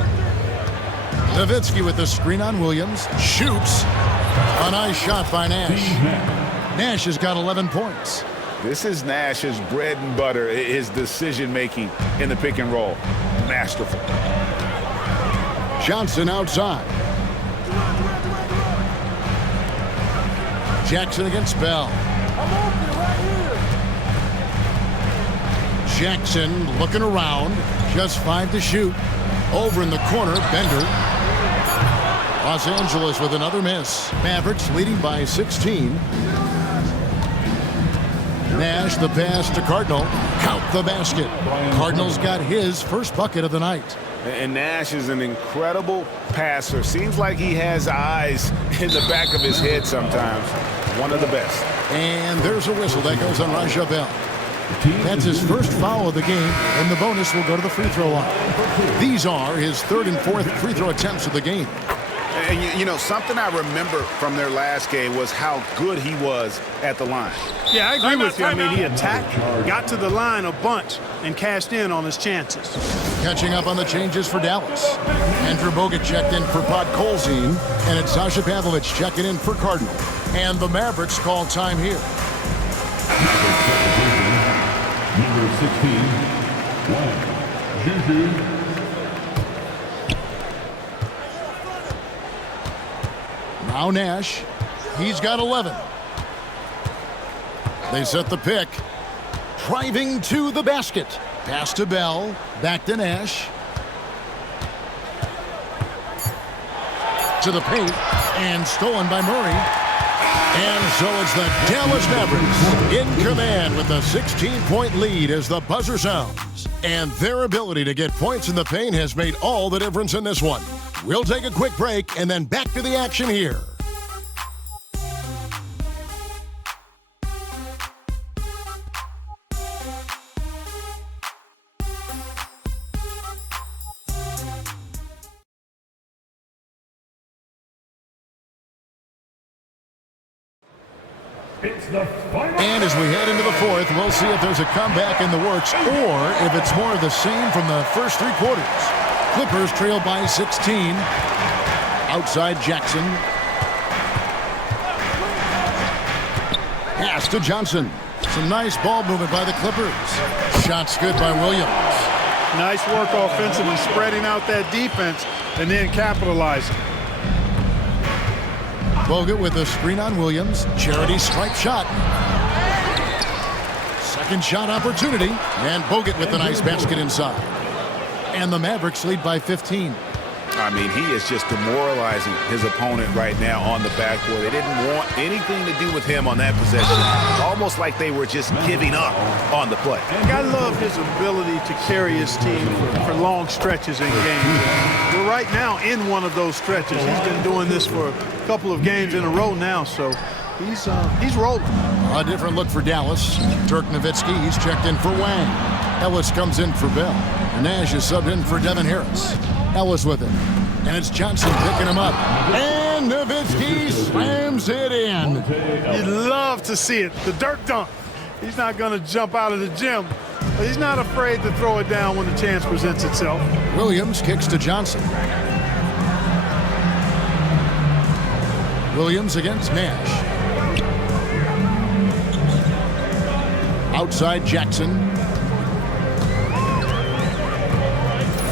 Nowitzki with the screen on Williams. Shoots. A nice shot by Nash. Nash has got 11 points. This is Nash's bread and butter, his decision-making in the pick and roll. Masterful. Johnson outside. Jackson against Bell. Jackson looking around. Just 5 to shoot. Over in the corner, Bender. Los Angeles with another miss. Mavericks leading by 16. Nash, the pass to Cardinal. Count the basket. Cardinal's got his first bucket of the night. And Nash is an incredible passer. Seems like he has eyes in the back of his head sometimes. One of the best. And there's a whistle that goes on Raja Bell. That's his first foul of the game, and the bonus will go to the free throw line. These are his 3rd and 4th free throw attempts of the game. And you know, something I remember from their last game was how good he was at the line. Yeah, I agree with you. I mean, he attacked, got to the line a bunch, and cashed in on his chances. Catching up on the changes for Dallas. Andrew Bogut checked in for Podkolzin, and it's Sasha Pavlovich checking in for Cardinal. And the Mavericks call time here. Number 16, Juju. Now Nash. He's got 11. They set the pick. Driving to the basket. Pass to Bell. Back to Nash. To the paint. And stolen by Murray. And so it's the Dallas Mavericks in command with a 16-point lead as the buzzer sounds. And their ability to get points in the paint has made all the difference in this one. We'll take a quick break and then back to the action here. It's the final. And as we head into the fourth, we'll see if there's a comeback in the works or if it's more of the same from the first three quarters. Clippers trail by 16. Outside Jackson. Pass to Johnson. Some nice ball movement by the Clippers. Shots good by Williams. Nice work offensively, spreading out that defense and then capitalizing. Bogut with a screen on Williams. Charity stripe shot. Second shot opportunity. And Bogut with a nice basket inside. And the Mavericks lead by 15. I mean, he is just demoralizing his opponent right now on the backboard. They didn't want anything to do with him on that possession. Almost like they were just giving up on the play. I love his ability to carry his team for long stretches in games. We're right now in one of those stretches. He's been doing this for a couple of games in a row now, so he's rolling. A different look for Dallas. Dirk Nowitzki, he's checked in for Wang. Ellis comes in for Bell. Nash is subbed in for Devin Harris. Ellis with him. And it's Johnson picking him up. And Nowitzki slams it in. You'd love to see it. The Dirk dunk. He's not going to jump out of the gym, but he's not afraid to throw it down when the chance presents itself. Williams kicks to Johnson. Williams against Nash. Outside Jackson.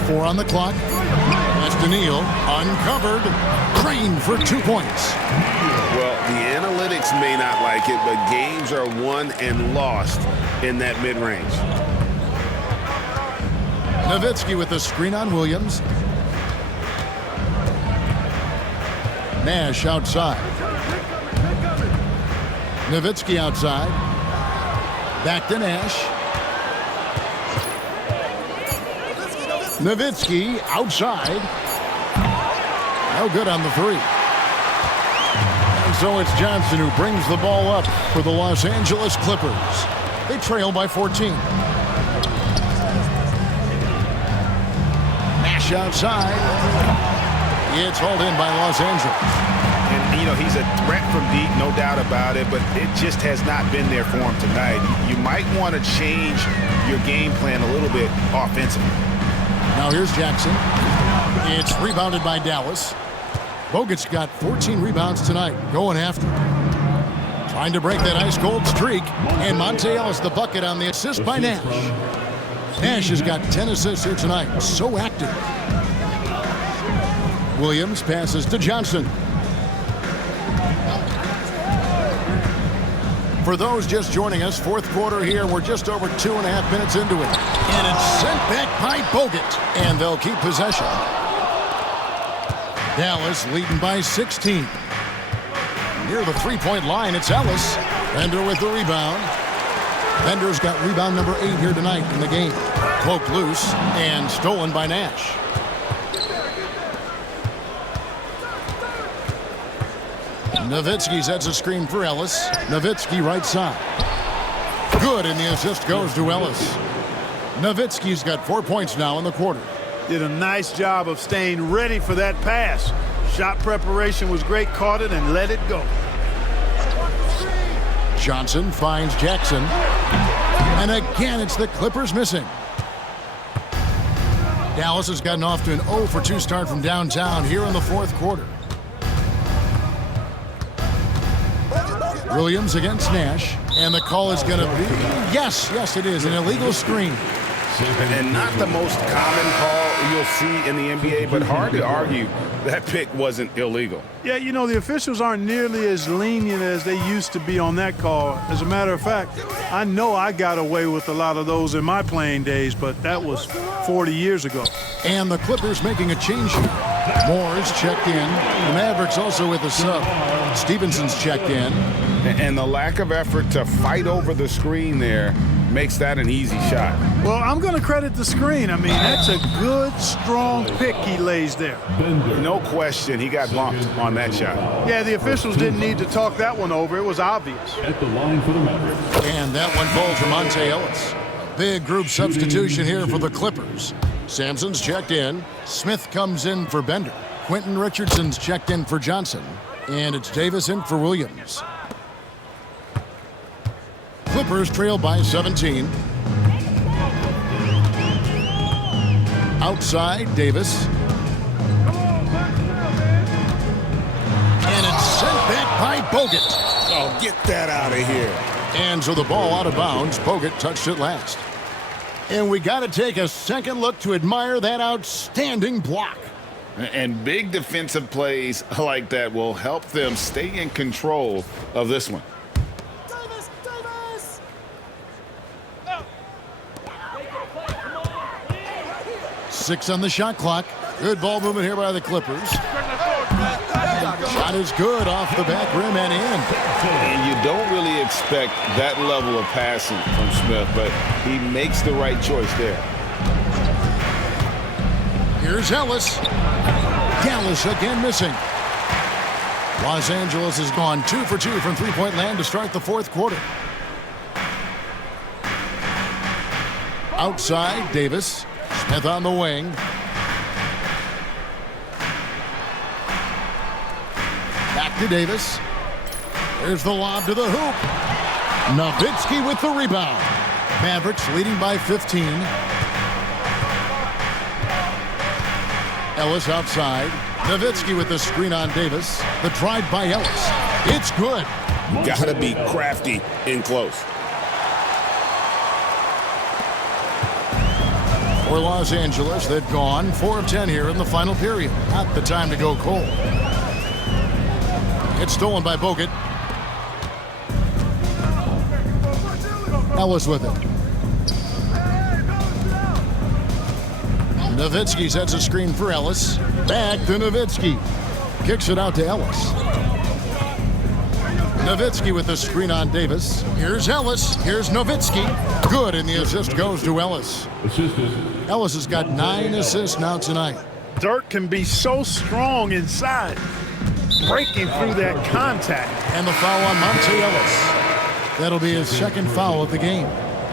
4 on the clock. That's Daniil, uncovered. Crane for 2 points. Well, the analytics may not like it, but games are won and lost in that mid-range. Nowitzki with the screen on Williams. Nash outside. Nowitzki outside. Back to Nash. Nowitzki outside. No good on the three. And so it's Johnson who brings the ball up for the Los Angeles Clippers. They trail by 14. Nash outside. It's hauled in by Los Angeles. And, you know, he's a threat from deep, no doubt about it, but it just has not been there for him tonight. You might want to change your game plan a little bit offensively. Now here's Jackson. It's rebounded by Dallas. Bogut's got 14 rebounds tonight, going after him. Trying to break that ice-cold streak. And Monte Ellis the bucket on the assist by Nash. Nash has got 10 assists here tonight. So active. Williams passes to Johnson. For those just joining us, fourth quarter here. We're just over 2.5 minutes into it. And it's sent back by Bogut. And they'll keep possession. Dallas leading by 16. Near the three-point line, it's Ellis. Bender with the rebound. Bender's got rebound number 8 here tonight in the game. Poked loose and stolen by Nash. Nowitzki sets a screen for Ellis. Nowitzki right side. Good, and the assist goes to Ellis. Nowitzki's got 4 points now in the quarter. Did a nice job of staying ready for that pass. Shot preparation was great, caught it and let it go. Johnson finds Jackson. And again, it's the Clippers missing. Dallas has gotten off to an 0 for 2 start from downtown here in the fourth quarter. Williams against Nash, and the call is going to be, yes, it is, an illegal screen. And not the most common call you'll see in the NBA, but hard to argue that pick wasn't illegal. Yeah, you know, the officials aren't nearly as lenient as they used to be on that call. As a matter of fact, I know I got away with a lot of those in my playing days, but that was 40 years ago. And the Clippers making a change here. Moore is checked in. The Mavericks also with a sub. Stevenson's checked in. And the lack of effort to fight over the screen there makes that an easy shot. Well, I'm going to credit the screen. I mean, that's a good, strong pick he lays there. No question, he got bumped on that shot. Yeah, the officials didn't need to talk that one over. It was obvious. At the line for the Mavericks. And that one falls for Monte Ellis. Big group substitution here for the Clippers. Sampson's checked in. Smith comes in for Bender. Quentin Richardson's checked in for Johnson. And it's Davis in for Williams. Clippers trail by 17. Outside, Davis. And it's sent back by Bogut. Oh, get that out of here. And so the ball out of bounds. Bogut touched it last. And we got to take a second look to admire that outstanding block. And big defensive plays like that will help them stay in control of this one. Davis. 6 on the shot clock. Good ball movement here by the Clippers. Shot is good off the back rim and in. And you don't really expect that level of passing from Smith, but he makes the right choice there. Here's Ellis. Dallas again missing. Los Angeles has gone 2 for 2 from three-point land to start the fourth quarter. Outside, Davis. Smith on the wing. Back to Davis. There's the lob to the hoop. Nowitzki with the rebound. Mavericks leading by 15. Ellis outside. Nowitzki with the screen on Davis. The drive by Ellis. It's good. Gotta be crafty in close. For Los Angeles, they've gone 4 of 10 here in the final period. Not the time to go cold. It's stolen by Bogut. Ellis with it. Nowitzki sets a screen for Ellis. Back to Nowitzki. Kicks it out to Ellis. Nowitzki with the screen on Davis. Here's Ellis. Here's Nowitzki. Good, and the assist goes to Ellis. Ellis has got 9 assists now tonight. Dirk can be so strong inside, breaking through that contact. And the foul on Monte Ellis. That'll be his second foul of the game.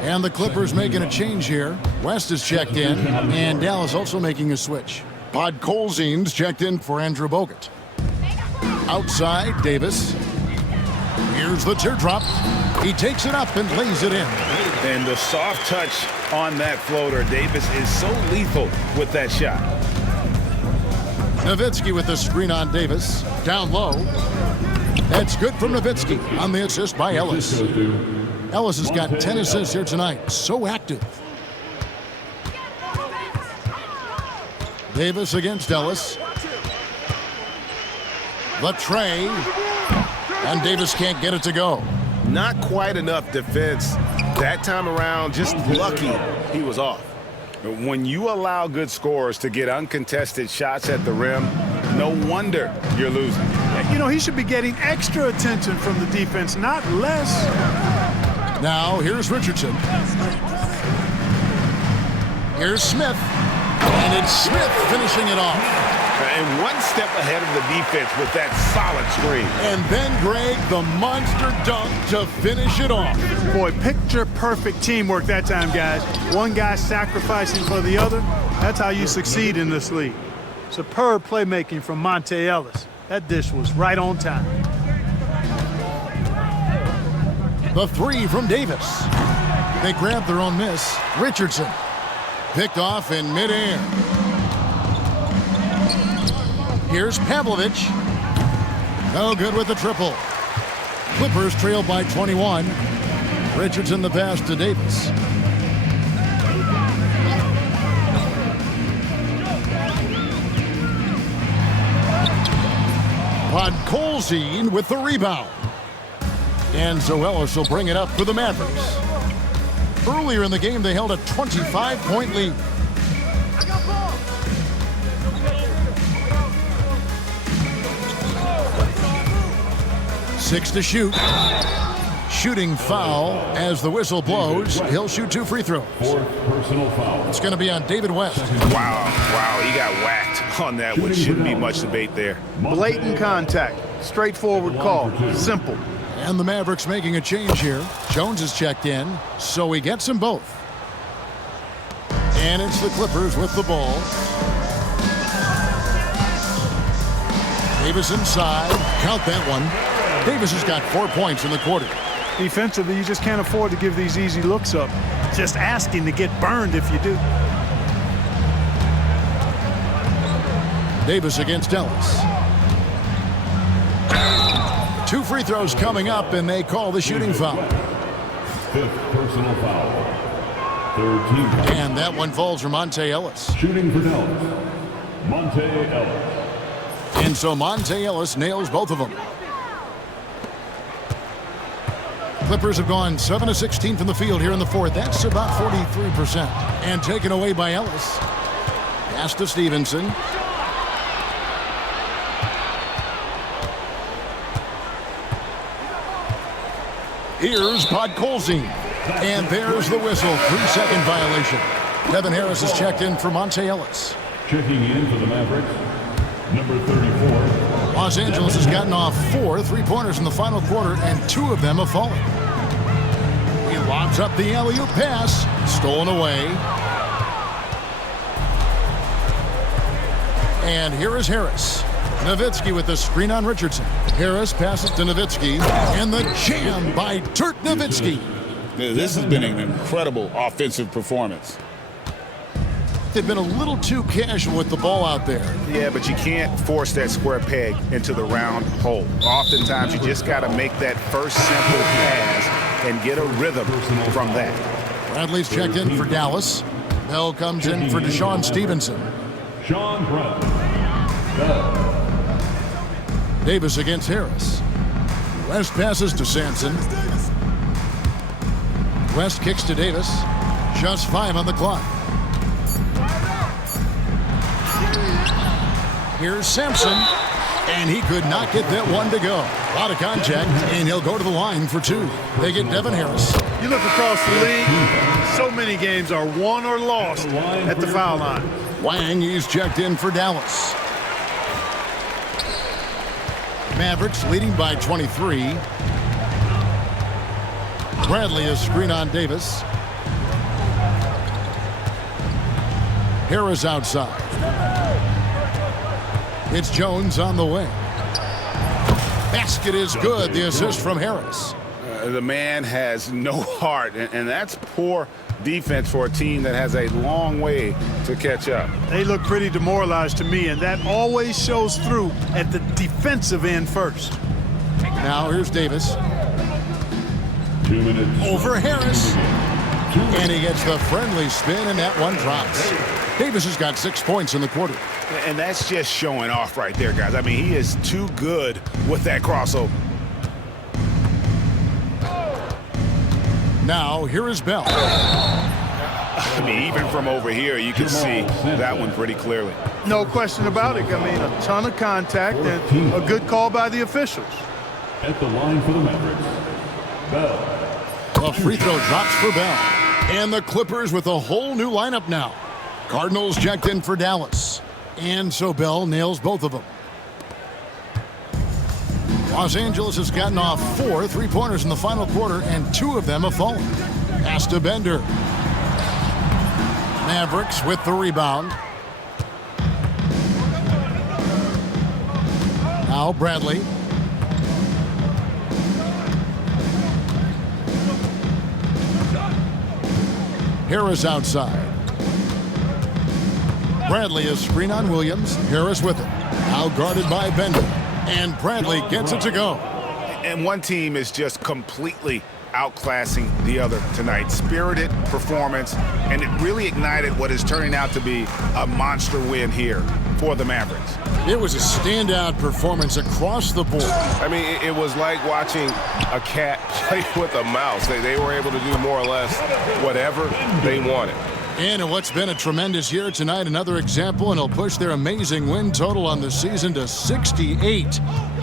And the Clippers making a change here. West is checked in, and Dallas also making a switch. Podkolzin's checked in for Andrew Bogut. Outside, Davis. Here's the teardrop. He takes it up and lays it in. And the soft touch on that floater. Davis is so lethal with that shot. Nowitzki with the screen on Davis. Down low. That's good from Nowitzki on the assist by Ellis. Ellis has got 10 assists here tonight. So active. Davis against Ellis. The tray. And Davis can't get it to go. Not quite enough defense that time around. Just lucky he was off. When you allow good scorers to get uncontested shots at the rim, no wonder you're losing. You know, he should be getting extra attention from the defense, not less. Now, here's Richardson. Here's Smith. And it's Smith finishing it off. And one step ahead of the defense with that solid screen. And then Greg, the monster dunk to finish it off. Boy, picture-perfect teamwork that time, guys. One guy sacrificing for the other. That's how you succeed in this league. Superb playmaking from Monte Ellis. That dish was right on time. The three from Davis. They grabbed their own miss. Richardson picked off in midair. Here's Pavlovich. No good with the triple. Clippers trail by 21. Richardson the pass to Davis. Podkolzin with the rebound. And so Ellis will bring it up for the Mavericks. Earlier in the game, they held a 25-point lead. Six to shoot. Shooting foul as the whistle blows. He'll shoot 2 free throws. Fourth personal foul. It's going to be on David West. Wow, he got whacked on that, which shouldn't be much debate there. Blatant contact. Straightforward call. Simple. And the Mavericks making a change here. Jones is checked in, so he gets them both. And it's the Clippers with the ball. Davis inside. Count that one. Davis has got 4 points in the quarter. Defensively, you just can't afford to give these easy looks up. Just asking to get burned if you do. Davis against Ellis. 2 free throws coming up, and they call the shooting foul. 5th personal foul. 3rd team foul. And that one falls for Monte Ellis. Shooting for Dallas, Monte Ellis. And so Monte Ellis nails both of them. Clippers have gone 7 of 16 from the field here in the 4th. That's about 43%. And taken away by Ellis. Pass to Stevenson. Here's Podkolzin. And there's the whistle. 3-second violation. Devin Harris is checked in for Monte Ellis. Checking in for the Mavericks, number 34. Los Angeles has gotten off 4 3-pointers in the final quarter, and 2 of them have fallen. He lobs up the alley-oop pass. Stolen away. And here is Harris. Nowitzki with the screen on Richardson. Harris passes to Nowitzki, and the jam by Dirk Nowitzki. This has been an incredible offensive performance. They've been a little too casual with the ball out there. Yeah, but you can't force that square peg into the round hole. Oftentimes, you just got to make that first simple pass and get a rhythm from that. Bradley's checked in for Dallas. Bell comes in for Deshaun Stevenson. Sean Bradley. Davis against Harris. West passes to Sampson. West kicks to Davis. Just 5 on the clock. Here's Sampson, and he could not get that one to go. A lot of contact, and he'll go to the line for 2. They get Devin Harris. You look across the league, so many games are won or lost at the foul line. Wang, he's checked in for Dallas. Mavericks leading by 23. Bradley is screen on Davis. Harris outside. It's Jones on the wing. Basket is good. The assist from Harris. The man has no heart, and that's poor defense for a team that has a long way to catch up. They look pretty demoralized to me, and that always shows through at the defensive end first. Now here's Davis. 2 minutes. Over Harris. And he gets the friendly spin, and that one drops. Davis has got 6 points in the quarter. And that's just showing off right there, guys. I mean, he is too good with that crossover. Now, here is Bell. I mean, even from over here, you can see that one pretty clearly. No question about it. I mean, a ton of contact and a good call by the officials. At the line for the Mavericks, Bell. A free throw drops for Bell. And the Clippers with a whole new lineup now. Cardinals checked in for Dallas. And so Bell nails both of them. Los Angeles has gotten off 4 3-pointers in the final quarter, and 2 of them have fallen. Pass to Bender. Mavericks with the rebound. Now Bradley. Harris outside. Bradley is screen on Williams. Harris with it. Now guarded by Bender. And Bradley gets it to go. And one team is just completely outclassing the other tonight. Spirited performance, and it really ignited what is turning out to be a monster win here for the Mavericks. It was a standout performance across the board. I mean, it was like watching a cat play with a mouse. They were able to do more or less whatever they wanted. And in what's been a tremendous year tonight, another example, and it'll push their amazing win total on the season to 68.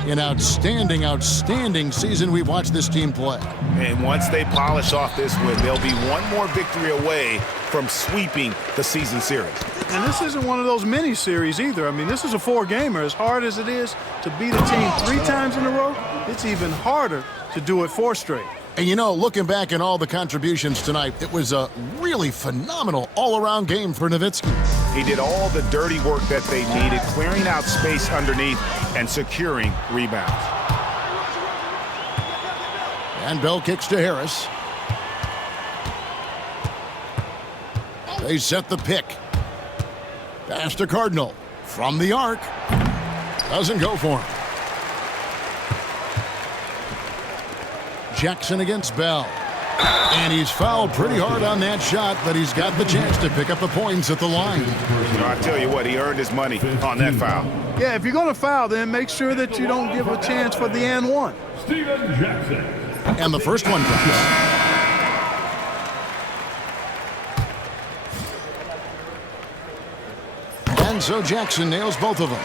An outstanding, outstanding season we watched this team play. And once they polish off this win, they'll be one more victory away from sweeping the season series. And this isn't one of those mini series either. I mean, this is a 4-gamer. As hard as it is to beat a team 3 times in a row, it's even harder to do it 4 straight. And you know, looking back at all the contributions tonight, it was a really phenomenal all-around game for Nowitzki. He did all the dirty work that they needed, clearing out space underneath and securing rebounds. And Bell kicks to Harris. They set the pick. Pass to Cardinal. From the arc. Doesn't go for him. Jackson against Bell. And he's fouled pretty hard on that shot, but he's got the chance to pick up the points at the line. You know, I tell you what, he earned his money on that foul. Yeah, if you're going to foul, then make sure that you don't give a chance for the and one. Steven Jackson. And the first one comes. And so Jackson nails both of them.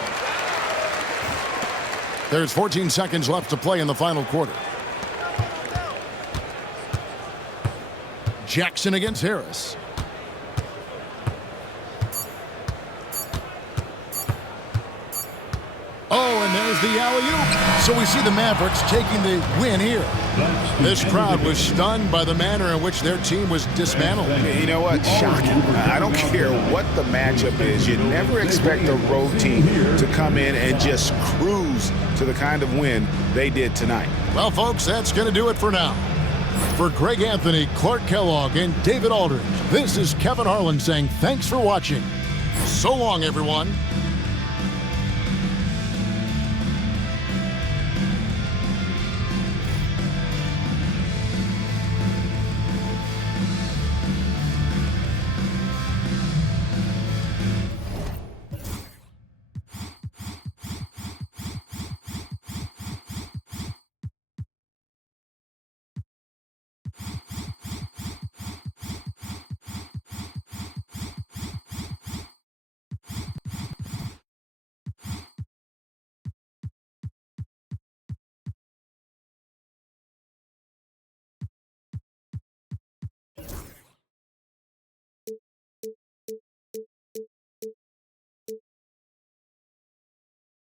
There's 14 seconds left to play in the final quarter. Jackson against Harris. Oh, and there's the alley-oop. So we see the Mavericks taking the win here. This crowd was stunned by the manner in which their team was dismantled. You know what? Shocking. I don't care what the matchup is. You never expect a road team to come in and just cruise to the kind of win they did tonight. Well, folks, that's going to do it for now. For Greg Anthony, Clark Kellogg, and David Aldridge, this is Kevin Harlan saying thanks for watching. So long, everyone.